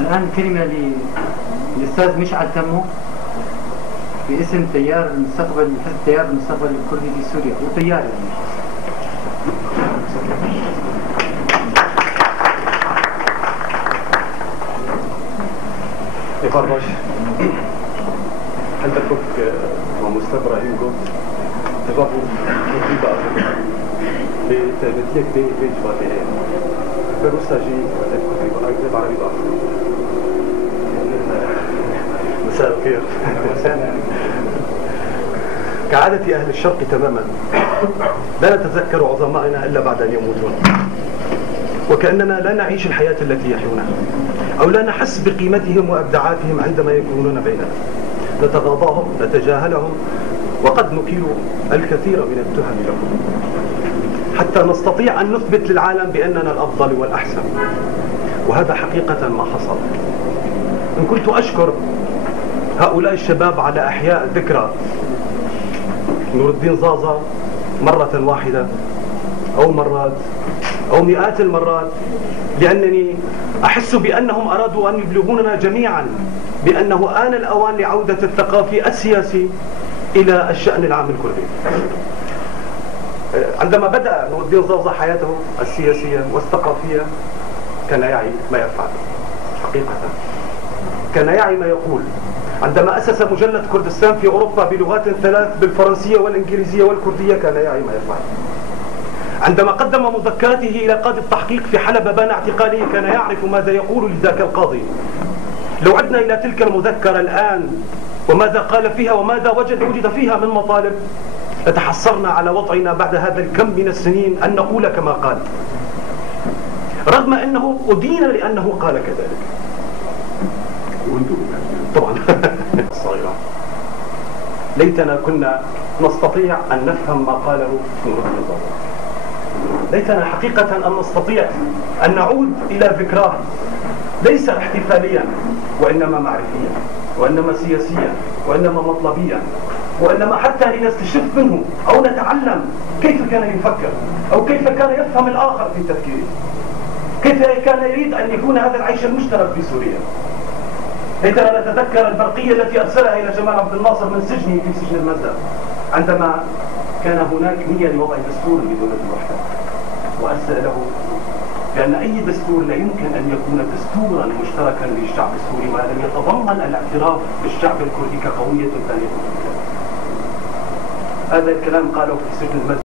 الآن كلمة للأستاذ مشعل تمو باسم تيار المستقبل، حزب تيار المستقبل الكردي في سوريا، وتيار يعني. يفرج عندك ومصطفى ابراهيم قلت تبابو مجيبا بتبتيك بيج باتين بروساجي ولا عربي مساء الخير. كعادة أهل الشرق تماما لا نتذكر عظمائنا إلا بعد أن يموتون، وكأننا لا نعيش الحياة التي يحيونها أو لا نحس بقيمتهم وأبداعاتهم عندما يكونون بيننا. نتغاضاهم، نتجاهلهم، وقد نكيل الكثير من التهم لهم حتى نستطيع أن نثبت للعالم بأننا الأفضل والأحسن، وهذا حقيقة ما حصل. إن كنت أشكر هؤلاء الشباب على إحياء ذكرى نور الدين زازا مرة واحدة أو مرات أو مئات المرات، لأنني أحس بأنهم أرادوا أن يبلغوننا جميعا بأنه آن الأوان لعودة الثقافي السياسي إلى الشأن العام الكردي. عندما بدأ نور الدين زازا حياته السياسية والثقافية كان يعي ما يفعل حقيقة، كان يعي ما يقول. عندما أسس مجلة كردستان في أوروبا بلغات ثلاث، بالفرنسية والإنجليزية والكردية، كان يعي ما يفعل. عندما قدم مذكراته إلى قاضي التحقيق في حلب بان اعتقاله كان يعرف ماذا يقول لذاك القاضي. لو عدنا إلى تلك المذكرة الآن وماذا قال فيها وماذا وجد فيها من مطالب، لتحسرنا على وضعنا بعد هذا الكم من السنين أن نقول كما قال، رغم أنه أدين لأنه قال كذلك. طبعا الصغيرة ليتنا كنا نستطيع أن نفهم ما قاله نور الدين زازا. ليتنا حقيقة أن نستطيع أن نعود إلى ذكراه، ليس احتفاليا وإنما معرفيا وإنما سياسيا وإنما مطلبيا، وإنما حتى لنستشف منه أو نتعلم كيف كان يفكر أو كيف كان يفهم الآخر في تفكيره، كيف كان يريد أن يكون هذا العيش المشترك في سوريا. ليتنا نتذكر البرقية التي أرسلها إلى جمال عبد الناصر من سجنه في سجن المزدة عندما كان هناك نية لوضع دستور لدولة الوحدة، وأرسل له بأن أي دستور لا يمكن أن يكون دستورا مشتركا للشعب السوري ما لم يتضمن الاعتراف بالشعب الكردي كقومية ثانية. هذا الكلام قاله في سجن المزدة.